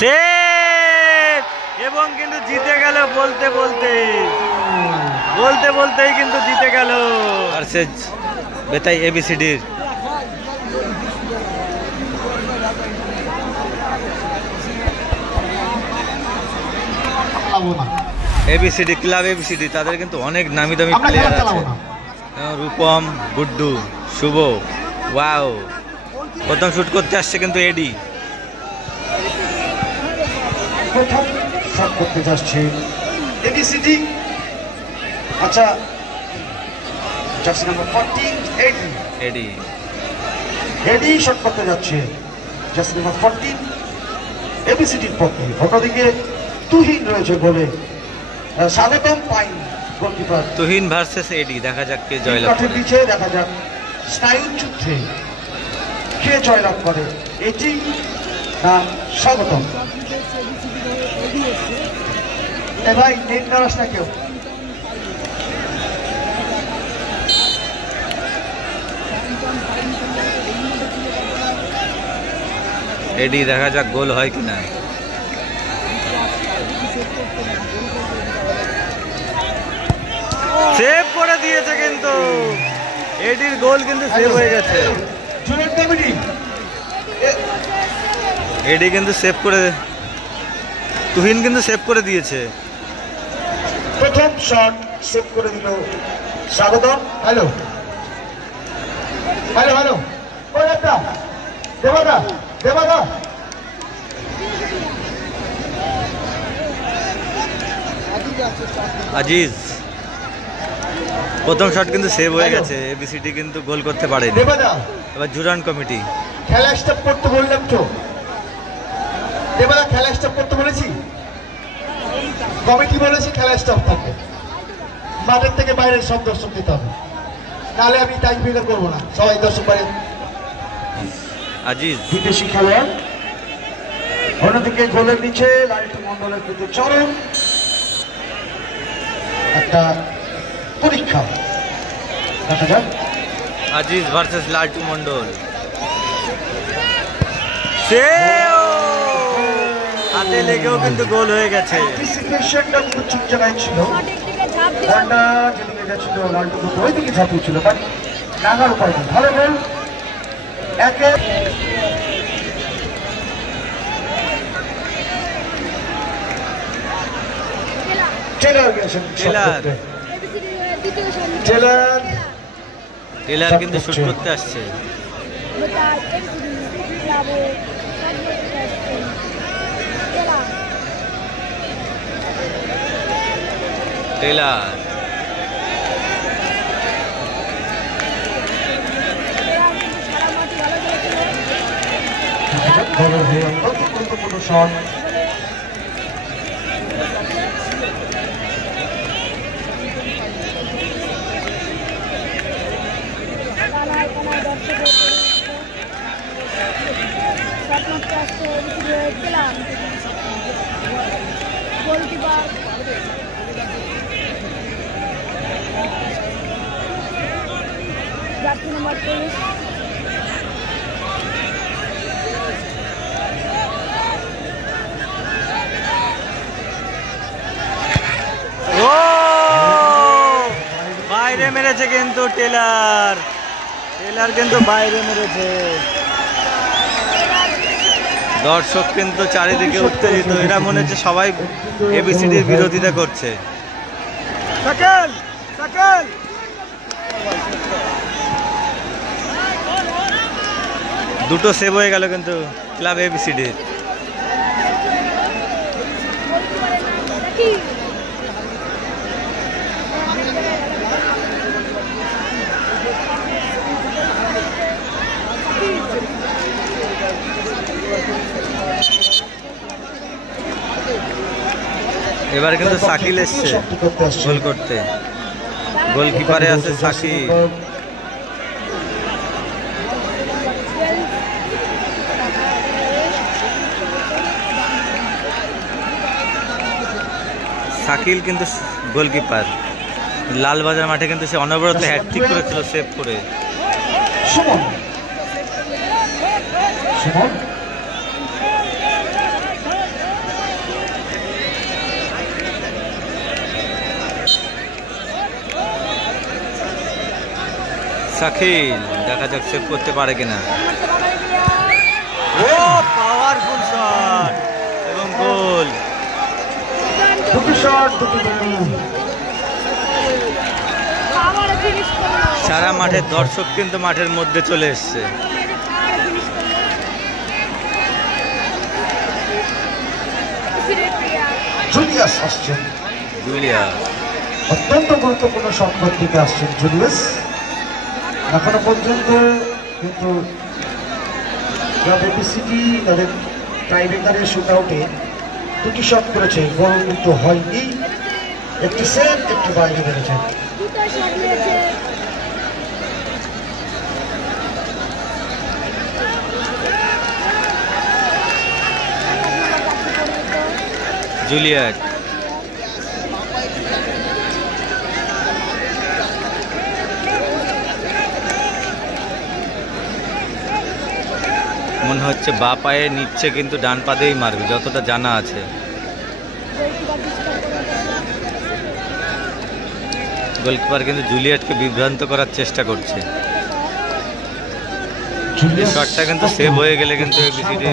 Save এবং কিন্তু জিতে গেল বলতে বলতেই কিন্তু জিতে গেল ভার্সেস বেতাই এবিসিডির। এবিসিডি ক্লাব এবিসিডি তাদের কিন্তু অনেক নামি দামি প্লেয়ার আছে, রূপম, গুড্ডু, শুভ। ওয়াও, প্রথম শুট করতে আসছে কিন্তু এডি। প্রথম শট করতে যাচ্ছে এবিসিডি। আচ্ছা, জার্সি নাম্বার 14 এডি শট করতে যাচ্ছে জার্সি নাম্বার 14 এবিসিডির পক্ষে। অন্যদিকে তুহিন রয়েছে বলে স্বাগতম পাইন গোলকিপার। তুহিন ভার্সেস এডি, দেখা যাক কে জয়লাভ করে। পিছে দেখা যাক স্নায়ু যুদ্ধে কে জয়লাভ করে, এটি না স্বাগতম। ভাই নেট নারাস না কেউ। এডি দেখা যাক গোল হয় কিনা। সেভ করে দিয়েছে কিন্তু এডির গোল কিন্তু সেভ হয়ে গেছে। এডি কিন্তু সেভ করে, তুহিন কিন্তু সেভ করে দিয়েছে। প্রথম শট সেভ করে দিল স্বাগতম। হ্যালো হ্যালো হ্যালো, ওই একটা দেবাদা আজিজ প্রথম শট কিন্তু সেভ হয়ে গেছে, এবিসিডি কিন্তু গোল করতে পারেনি। এবার জুরান কমিটি খেলা স্টপ করতে বললাম তো, দেবাদা খেলা স্টপ করতে বলেছি, কমিটি বলেছি খেলা স্টপ থাকবে, মাঠের থেকে বাইরে সব দর্শক দিতে হবে, তাহলে আমি টাইম ফিগার করবো না, সবাই দর্শক বাইরে। আজিজ বিদেশি খেলোয়াড়, অন্যদিকে গোলের নিচে লালটু মন্ডলের কিন্তু চরম একটা পরীক্ষা। দেখা যাক আজিজ ভার্সেস লালটু মন্ডল। হাতে লেগেও কিন্তু গোল হয়ে গেছে। ঠিক জায়গায় ছিল, বলটা যেদিকে গেছিল লালটু কিন্তু ওই দিকে ঝাঁপিয়েছিল, বাট নাগার উপায় নেই। ভালো গোল। একে টেলার কিন্তু শুট করতে আসছে। টেলার গুরুত্বপূর্ণ শট। বাইরে মেরেছে কিন্তু টেলার কিন্তু বাইরে মেরেছে। দর্শক কিন্তু চারিদিকে উত্তেজিত, এরা মনে হচ্ছে সবাই এবিসিডির বিরোধিতা করছে। দুটো সেভ হয়ে গেল কিন্তু ক্লাব এবিসিডির। এবার কিন্তু শাকিল এসছে গোল করতে, গোলকিপারে আছে শাকিল। শাকিল কিন্তু গোলকিপার, লালবাজার মাঠে কিন্তু সে অনবরত হ্যাটট্রিক করেছিল সেভ করে। শাকিল দেখা যাক সেভ করতে পারে কিনা। ও পাওয়ারফুল শট এবং গোল। সারা মাঠের দর্শক কিন্তু মাঠের মধ্যে চলে এসছে। জুলিয়াস আসছেন, জুলিয়াস অত্যন্ত গুরুত্বপূর্ণ সংবাদ দিতে আসছেন জুলিয়াস। এখনো পর্যন্ত কিন্তু এবিসিডি তাদের টাইব্রেকারের শুট আউটে 2টি শট করেছে, গোল কিন্তু হয়নি। একটি সেভ, একটি বাইরে বেড়েছে। জুলিয়েট মনে হচ্ছে বা পায়ে নিচ্ছে, কিন্তু ডান পা দিয়েই মারবে যতটা জানা আছে। গোলকিপার কিন্তু জুলিয়েটকে বিভ্রান্ত করার চেষ্টা করছে। শটটা কিন্তু সেভ হয়ে গেলে কিন্তু এবিসিডি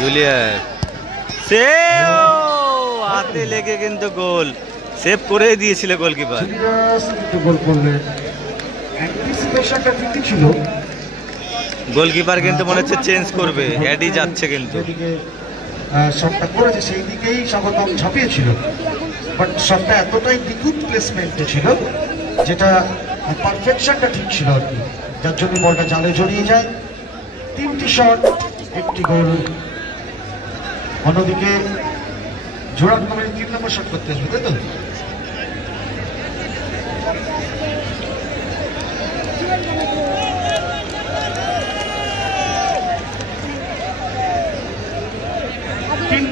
জুলিয়েট সেভ, হাতে লেগে কিন্তু গোল সেভ করে দিয়েছিল গোলকিপার। গোলকিপার কিন্তু মনে হচ্ছে চেঞ্জ করবে, অ্যাডি যাচ্ছে কিন্তু শটটা করেছে সেই দিকেই স্বাগতম ঝাঁপিয়েছিল, বাট শটটা এতটাই নিখুঁত প্লেসমেন্টে ছিল যেটা পারফেকশনটা ঠিক ছিল আর কি, যার জন্য বলটা জালে জড়িয়ে যায়। 3টি শট, 1টি গোল। অন্যদিকে জোরান কমিটি 3 নম্বর শট করতে আসবে, তাই তো?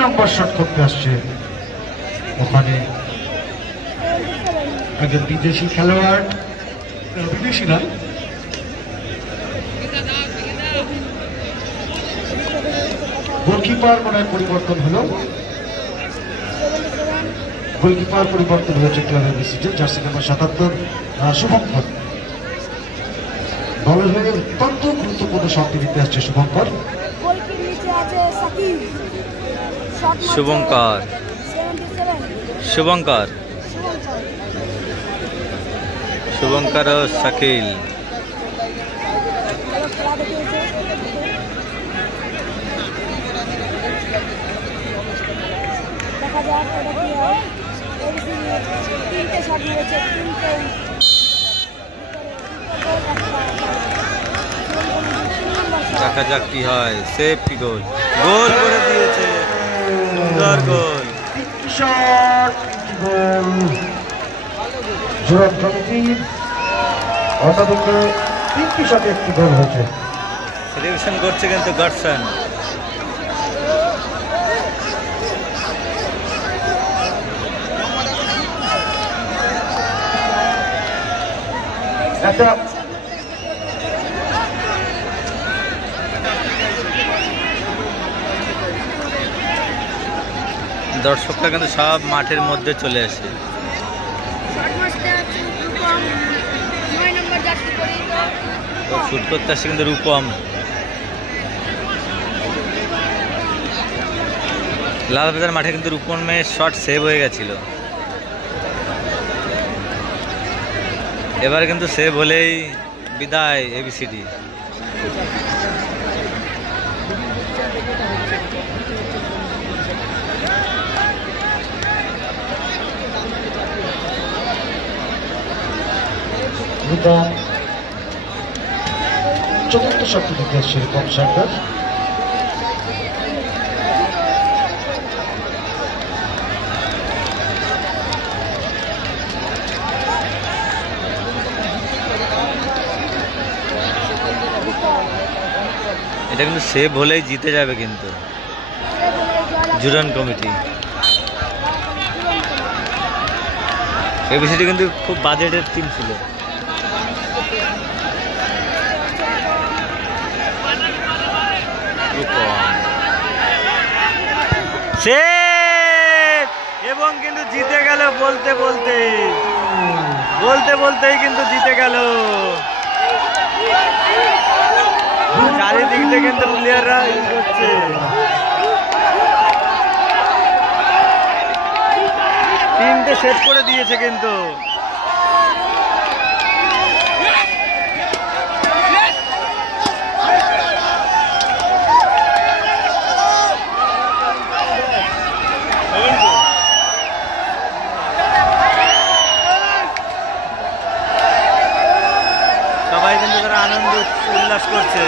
নম্বর শট করতে আসছে ওখানে একজন বিদেশি খেলোয়াড়, বিদেশি না, গোলকিপার মনে হয় পরিবর্তন হলো। গোলকিপার পরিবর্তন হয়েছে ক্লাবের বিসিজে, জার্সি নাম্বার 77 শুভঙ্কর। দলের হয়ে অত্যন্ত গুরুত্বপূর্ণ শট দিতে আসছে শুভঙ্কর। শুভঙ্কর শুভঙ্কর শুভঙ্কর ও শাকিল। দেখা যাক কি হয়। সেভ কি গোল, গোল করে দিয়েছে, সুন্দর গোল। জোরান কমিটির অন্যদিকে 3টি শটে 1টি গোল হয়েছে। সেলিব্রেশন করছে কিন্তু গডসন। একটা দর্শকরা কিন্তু সব মাঠের মধ্যে চলে আসে। শুট করতে আসছে কিন্তু রূপম। লালবাজার মাঠে কিন্তু রূপমের শট সেভ হয়ে গেছিল, এবার কিন্তু সেভ হলেই বিদায় এবিসিডি। চতুর্থ শক্তি দিতে আসছে কম সরকার। এটা কিন্তু সেভ হলেই জিতে যাবে কিন্তু জুরান কমিটি। এবিসিডি কিন্তু খুব বাজেটের টিম ছিল। শেষ এবং কিন্তু জিতে গেল বলতে বলতেই কিন্তু জিতে গেল। চারিদিক থেকে কিন্তু প্লেয়াররা করছে। তিনটে সেট করে দিয়েছে কিন্তু। সবাই কিন্তু তারা আনন্দ উল্লাস করছে।